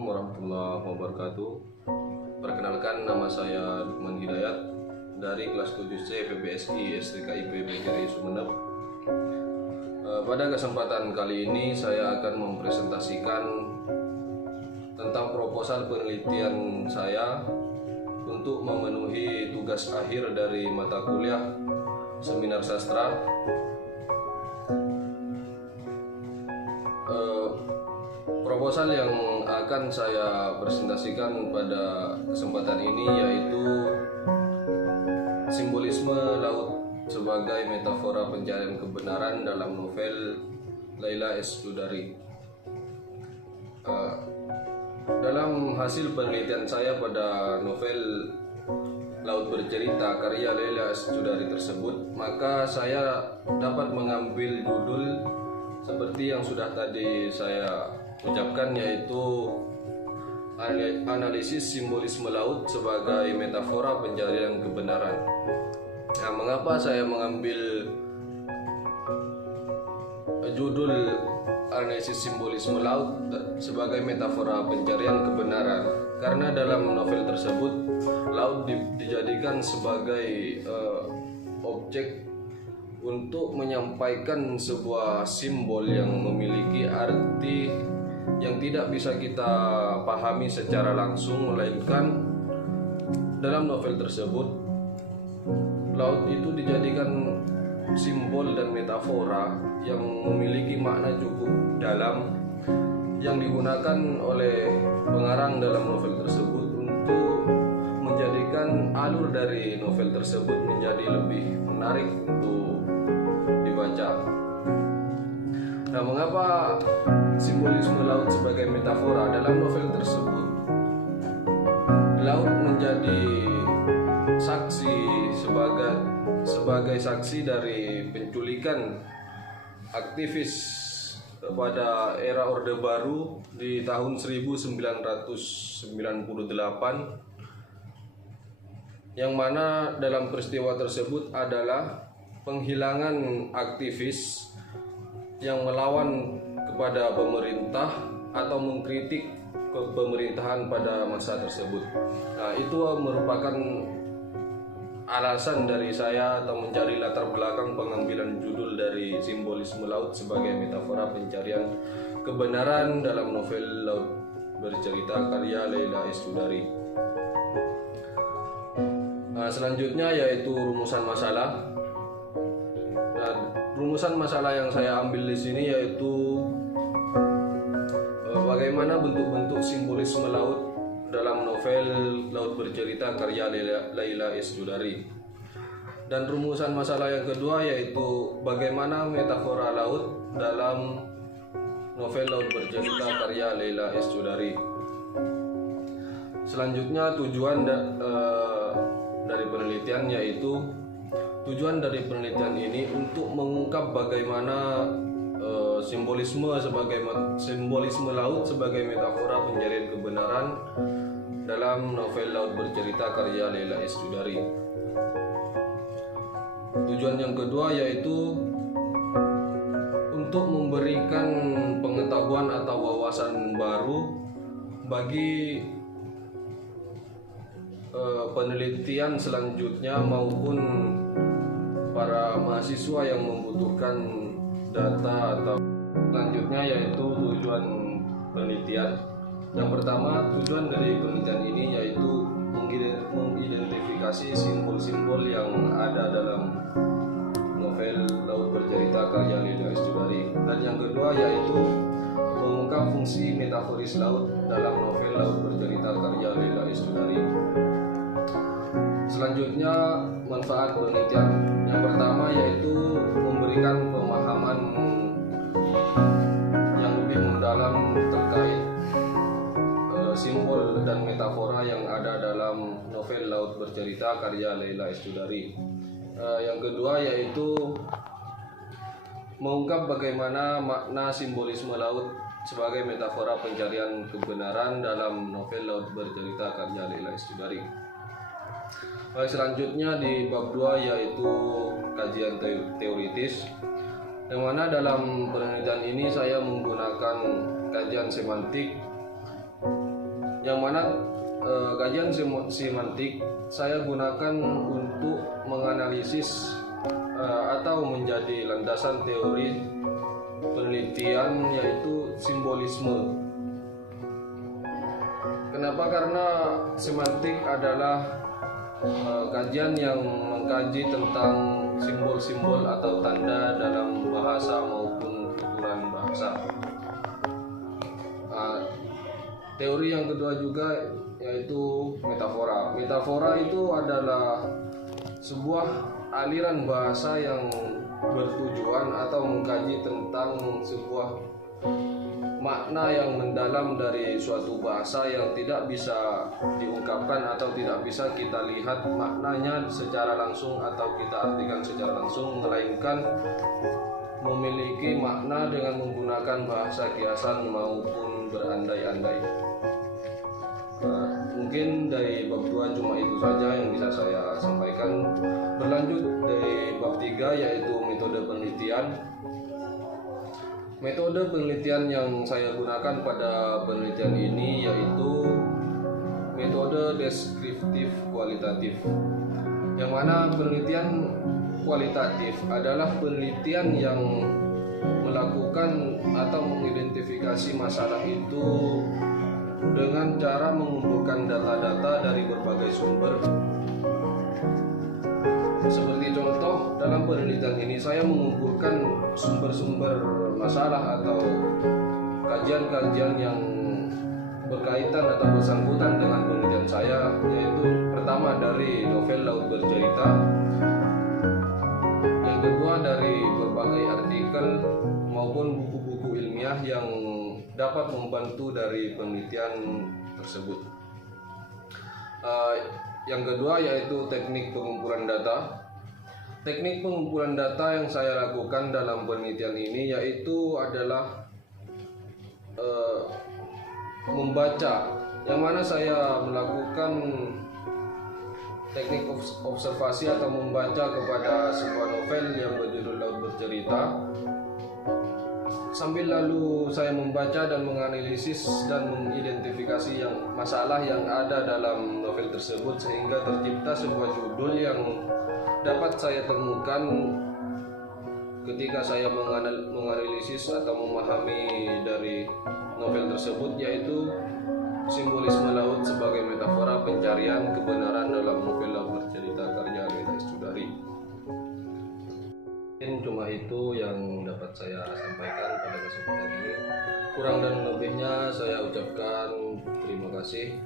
Warahmatullahi wabarakatuh. Perkenalkan, nama saya Lukman Hidayat dari kelas 7C PBSI STKIP PGRI Sumeneb. Pada kesempatan kali ini saya akan mempresentasikan tentang proposal penelitian saya untuk memenuhi tugas akhir dari mata kuliah Seminar Sastra. Proposal yang akan saya presentasikan pada kesempatan ini yaitu simbolisme laut sebagai metafora pencarian kebenaran dalam novel Laila S. Chudari. Dalam hasil penelitian saya pada novel Laut Bercerita karya Laila S. Chudari tersebut, maka saya dapat mengambil judul seperti yang sudah tadi saya ucapkan, yaitu analisis simbolisme laut sebagai metafora pencarian kebenaran. Nah, mengapa saya mengambil judul analisis simbolisme laut sebagai metafora pencarian kebenaran? Karena dalam novel tersebut laut dijadikan sebagai objek untuk menyampaikan sebuah simbol yang memiliki arti yang tidak bisa kita pahami secara langsung, melainkan dalam novel tersebut laut itu dijadikan simbol dan metafora yang memiliki makna cukup dalam yang digunakan oleh pengarang dalam novel tersebut untuk menjadikan alur dari novel tersebut menjadi lebih menarik untuk dibaca. Nah, mengapa simbolisme laut sebagai metafora? Dalam novel tersebut laut menjadi saksi sebagai saksi dari penculikan aktivis pada era Orde Baru di tahun 1998, yang mana dalam peristiwa tersebut adalah penghilangan aktivis yang melawan kepada pemerintah atau mengkritik pemerintahan pada masa tersebut. Nah, itu merupakan alasan dari saya atau mencari latar belakang pengambilan judul dari simbolisme laut sebagai metafora pencarian kebenaran dalam novel Laut Bercerita karya Laila S. Chudari. Nah, selanjutnya yaitu rumusan masalah. Nah, rumusan masalah yang saya ambil di sini yaitu bagaimana bentuk-bentuk simbolisme laut dalam novel Laut Bercerita karya Laila S. Chudari. Dan rumusan masalah yang kedua yaitu bagaimana metafora laut dalam novel Laut Bercerita karya Laila S. Chudari. Selanjutnya tujuan dari penelitian, yaitu tujuan dari penelitian ini untuk mengungkap bagaimana simbolisme laut sebagai metafora pencarian kebenaran dalam novel Laut Bercerita karya Laila S. Chudari. Tujuan yang kedua yaitu untuk memberikan pengetahuan atau wawasan baru bagi penelitian selanjutnya maupun para mahasiswa yang membutuhkan data atau selanjutnya, yaitu tujuan penelitian. Yang pertama, tujuan dari penelitian ini yaitu mengidentifikasi simbol-simbol yang ada dalam novel Laut Bercerita karya Laila S. Chudari. Dan yang kedua yaitu mengungkap fungsi metaforis laut dalam novel Laut Bercerita karya Laila S. Chudari. Selanjutnya, manfaat penelitian. Yang pertama yaitu memberikan pemahaman yang lebih mendalam terkait simbol dan metafora yang ada dalam novel Laut Bercerita karya Laila S. Chudari. Yang kedua yaitu mengungkap bagaimana makna simbolisme laut sebagai metafora pencarian kebenaran dalam novel Laut Bercerita karya Laila S. Chudari. Selanjutnya di bab 2 yaitu kajian teoritis, yang mana dalam penelitian ini saya menggunakan kajian semantik yang mana kajian semantik saya gunakan untuk menganalisis atau menjadi landasan teori penelitian, yaitu simbolisme. Kenapa? Karena semantik adalah kajian yang mengkaji tentang simbol-simbol atau tanda dalam bahasa maupun tuturan bahasa. Teori yang kedua juga yaitu metafora. Metafora itu adalah sebuah aliran bahasa yang bertujuan atau mengkaji tentang sebuah makna yang mendalam dari suatu bahasa yang tidak bisa diungkapkan atau tidak bisa kita lihat maknanya secara langsung atau kita artikan secara langsung, melainkan memiliki makna dengan menggunakan bahasa kiasan maupun berandai-andai. Mungkin dari bab 2 cuma itu saja yang bisa saya sampaikan. Berlanjut dari bab 3 yaitu metode penelitian. Metode penelitian yang saya gunakan pada penelitian ini yaitu metode deskriptif kualitatif. Yang mana penelitian kualitatif adalah penelitian yang melakukan atau mengidentifikasi masalah itu dengan cara mengumpulkan data-data dari berbagai sumber. Seperti contoh, dalam penelitian ini saya mengumpulkan sumber-sumber masalah atau kajian-kajian yang berkaitan atau bersangkutan dengan penelitian saya, yaitu pertama dari novel Laut Bercerita, yang kedua dari berbagai artikel maupun buku-buku ilmiah yang dapat membantu dari penelitian tersebut. Yang kedua yaitu teknik pengumpulan data. Teknik pengumpulan data yang saya lakukan dalam penelitian ini yaitu adalah membaca, yang mana saya melakukan teknik observasi atau membaca kepada sebuah novel yang berjudul Laut Bercerita. Sambil lalu saya membaca dan menganalisis dan mengidentifikasi masalah yang ada dalam novel tersebut, sehingga tercipta sebuah judul yang dapat saya temukan ketika saya menganalisis atau memahami dari novel tersebut, yaitu simbolisme laut sebagai metafora pencarian kebenaran dalam novel Laut Bercerita karya Laila S. Chudari. Cuma itu yang dapat saya sampaikan pada kesempatan ini. Kurang dan lebihnya saya ucapkan terima kasih.